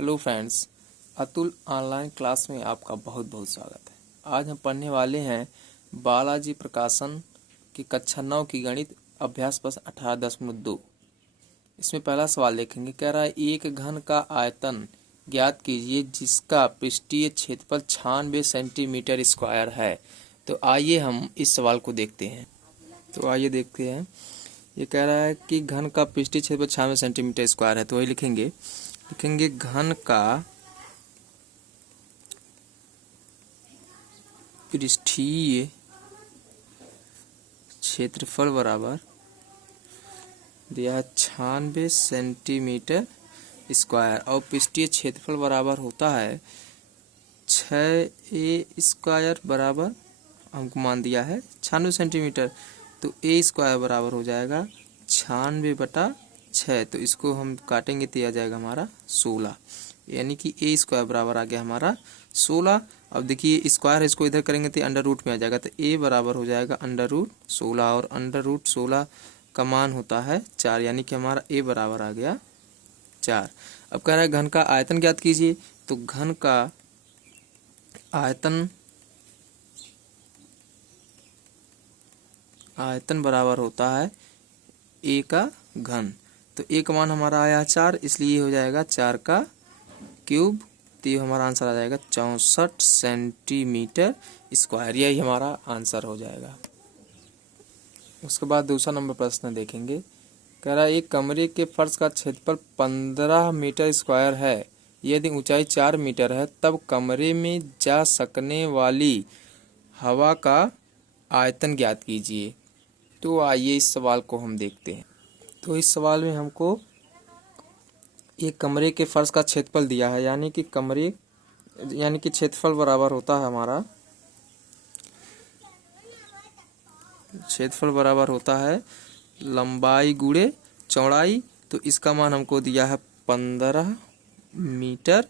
Hello friends, Atul online class में आपका बहुत बहुत स्वागत है। आज हम पढ़ने वाले हैं बालाजी प्रकाशन की कक्षा 9 की गणित अभ्यास प्रश्न 18.2। इसमें पहला सवाल देखेंगे। कह रहा है एक घन का आयतन ज्ञात कीजिए जिसका पृष्ठीय क्षेत्रफल 96 सेंटीमीटर स्क्वायर है। तो आइए हम इस सवाल को देखते हैं। ये कह रहा है कि घन का पृष्ठीय क्षेत्रफल 96 सेंटीमीटर स्क्वायर है। तो वही लिखेंगे घन का पृष्ठीय क्षेत्रफल बराबर दिया है 96 सेंटीमीटर स्क्वायर और पृष्ठीय क्षेत्रफल बराबर होता है 6a स्क्वायर बराबर हमको मान दिया है 96 सेंटीमीटर। तो a स्क्वायर बराबर हो जाएगा 96/6। तो इसको हम काटेंगे तो आ जाएगा हमारा 16, यानी कि a स्क्वायर बराबर आ गया हमारा 16। अब देखिए स्क्वायर है, इसको इधर करेंगे तो अंडर रूट में आ जाएगा। तो a बराबर हो जाएगा √16 और √16 का मान होता है 4, यानी कि हमारा a बराबर आ गया 4। अब कह रहा है घन का आयतन ज्ञात कीजिए। तो घन का आयतन बराबर होता है a का घन। तो a का मान हमारा आया 4, इसलिए हो जाएगा 4 का क्यूब। तो ये हमारा आंसर आ जाएगा 64 सेंटीमीटर स्क्वायर। यही हमारा आंसर हो जाएगा। उसके बाद दूसरा नंबर प्रश्न देखेंगे। कह रहा है एक कमरे के फर्श का क्षेत्रफल 15 मीटर स्क्वायर है। यदि ऊंचाई 4 मीटर है तब कमरे में जा सकने वाली हवा का आयतन ज्ञात कीजिए। तो आइए इस सवाल को हम देखते हैं। तो इस सवाल में हमको एक कमरे के फर्श का क्षेत्रफल दिया है, यानी कि क्षेत्रफल बराबर होता है हमारा लंबाई गुणे चौड़ाई। तो इसका मान हमको दिया है 15 मीटर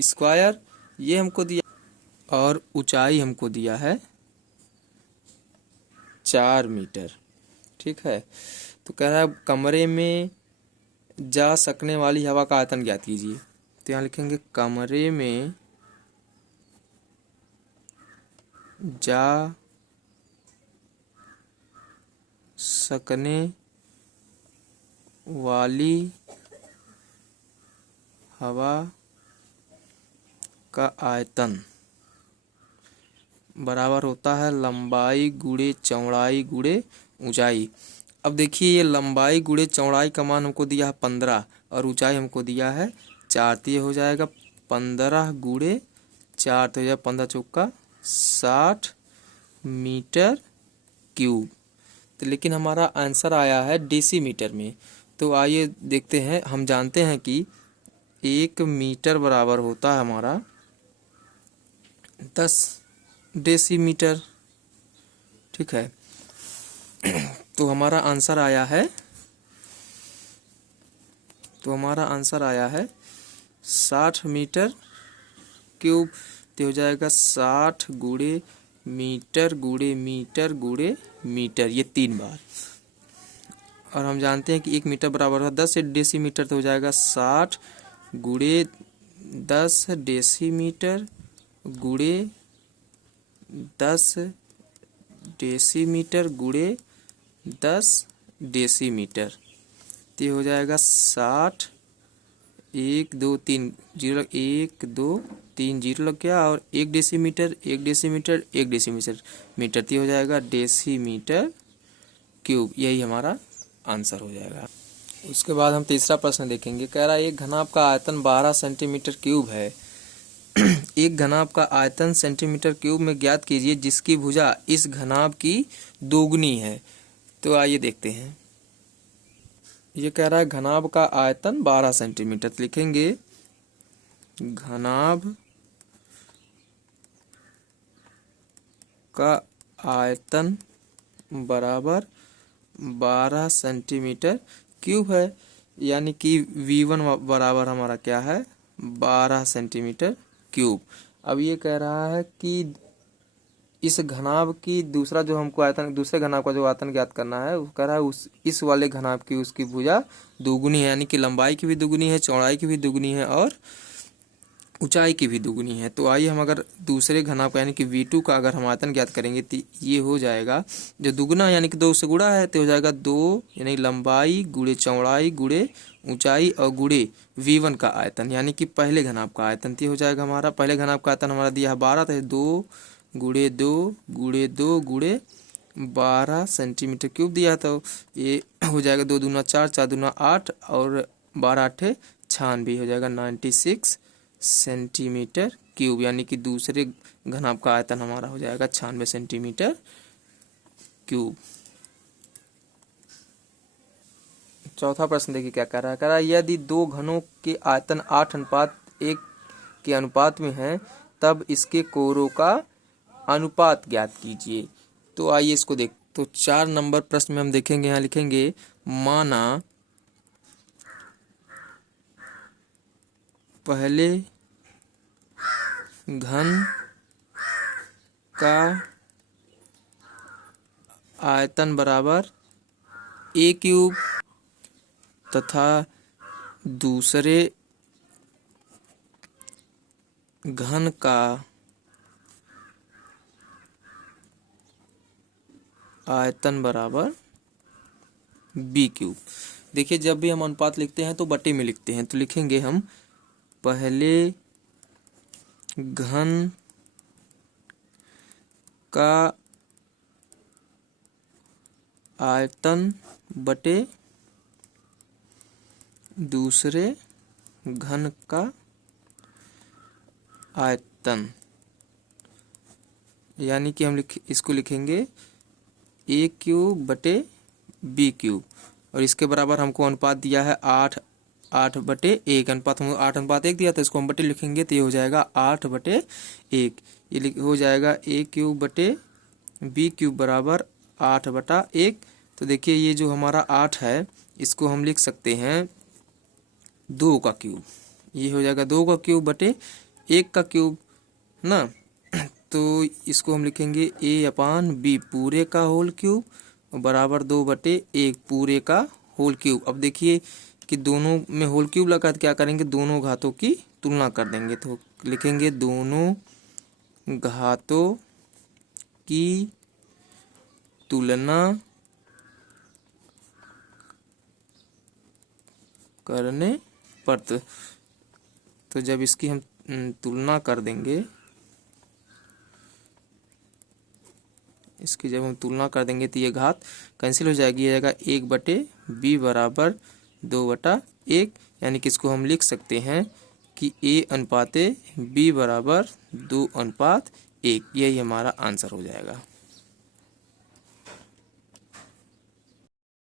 स्क्वायर, ये हमको दिया, और ऊंचाई हमको दिया है 4 मीटर। ठीक है। तो कह रहा है कमरे में जा सकने वाली हवा का आयतन ज्ञात कीजिए। तो यहाँ लिखेंगे कमरे में जा सकने वाली हवा का आयतन बराबर होता है लंबाई गुणे चौड़ाई गुणे ऊंचाई। अब देखिए ये लंबाई गुणे चौड़ाई का मान हमको दिया है 15 और ऊंचाई हमको दिया है 4। तो ये हो जाएगा 15 गुणे 4, तो हो जाएगा 15 चौका 60 मीटर क्यूब। तो लेकिन हमारा आंसर आया है डेसीमीटर में। तो आइए देखते हैं। हम जानते हैं कि 1 मीटर बराबर होता है हमारा 10 डेसीमीटर। ठीक है। तो हमारा आंसर आया है 60 मीटर क्यूब। तो हो जाएगा 60 गुणे मीटर गुणे मीटर गुणे मीटर, ये 3 बार। और हम जानते हैं कि 1 मीटर बराबर है 10 डेसीमीटर। तो हो जाएगा 60 गुणे 10 डेसीमीटर गुणे 10 डेसीमीटर गुणे 10 डेसीमीटर। तो हो जाएगा 60, 1 2 3 0, 1 2 3 0 लग गया, और 1 डेसीमीटर 1 डेसीमीटर 1 डेसीमीटर मीटर। तो हो जाएगा डेसीमीटर क्यूब। यही हमारा आंसर हो जाएगा। उसके बाद हम तीसरा प्रश्न देखेंगे। कह रहा है एक घनाभ का आयतन 12 सेंटीमीटर क्यूब है। एक घनाभ का आयतन सेंटीमीटर क्यूब में ज्ञात कीजिए जिसकी भुजा इस घनाभ की दोगुनी है। तो आइए देखते हैं। ये कह रहा है घनाभ का आयतन 12 सेंटीमीटर। तो लिखेंगे घनाभ का आयतन बराबर 12 सेंटीमीटर क्यूब है, यानी कि V1 बराबर हमारा क्या है 12 सेंटीमीटर क्यूब। अब ये कह रहा है कि इस घनाभ की दूसरा जो हमको आयतन, दूसरे घनाभ का जो आयतन ज्ञात करना है, वो कह रहा है इस वाले घनाभ की उसकी भुजा दोगुनी है, यानी कि लंबाई की भी दोगुनी है, चौड़ाई की भी दोगुनी है और ऊंचाई की भी दुगुनी है। तो आइए हम अगर दूसरे घनाभ का यानी कि V2 का अगर हम आयतन ज्ञात करेंगे तो ये हो जाएगा जो दुगुना यानी कि 2 से गुणा है तो हो जाएगा 2 यानी लंबाई गुणे चौड़ाई गुणे ऊंचाई और गुणे V1 का आयतन यानी कि पहले घनाभ का आयतन। तो हो जाएगा हमारा पहले घनाभ का आयतन हमारा दिया है 12, तो 2 गुणे 2 गुणे 2 गुणे 12 सेंटीमीटर क्यूब दिया। तो ये हो जाएगा 2 दूना 4 4 दूना 8 और 12 8 96 हो जाएगा 96 सेंटीमीटर क्यूब यानी कि दूसरे घनाभ का आयतन हमारा हो जाएगा 96 सेंटीमीटर क्यूब। चौथा प्रश्न देखिए क्या कह रहा है यदि दो घनों के आयतन 8:1 के अनुपात में है तब इसके कोरों का अनुपात ज्ञात कीजिए। तो आइए इसको देख। तो 4 नंबर प्रश्न में हम देखेंगे, यहाँ लिखेंगे माना पहले घन का आयतन बराबर a क्यूब तथा दूसरे घन का आयतन बराबर b क्यूब। देखिए जब भी हम अनुपात लिखते हैं तो बटे में लिखते हैं, तो लिखेंगे हम पहले घन का आयतन बटे दूसरे घन का आयतन यानी कि हम इसको लिखेंगे a क्यूब बटे b क्यूब और इसके बराबर हमको अनुपात दिया है 8:1 अनुपात हमको 8:1 दिया था, इसको हम बटे लिखेंगे तो ये हो जाएगा 8/1। ये हो जाएगा a क्यूब बटे b क्यूब बराबर 8/1। तो देखिए ये जो हमारा 8 है इसको हम लिख सकते हैं 2 का क्यूब, ये हो जाएगा 2 का क्यूब बटे 1 का क्यूब ना। तो इसको हम लिखेंगे a/b पूरे का होल क्यूब बराबर 2/1 पूरे का होल क्यूब। अब देखिए कि दोनों में होल क्यूब लगा तो क्या करेंगे, दोनों घातों की तुलना कर देंगे। तो लिखेंगे दोनों घातों की तुलना करने पर तो जब इसकी हम तुलना कर देंगे, इसकी जब हम तुलना कर देंगे तो ये घात कैंसिल हो जाएगी, ये जाएगा 1/b बराबर 2/1 यानी कि इसको हम लिख सकते हैं कि a/b बराबर 2/1। यही हमारा आंसर हो जाएगा।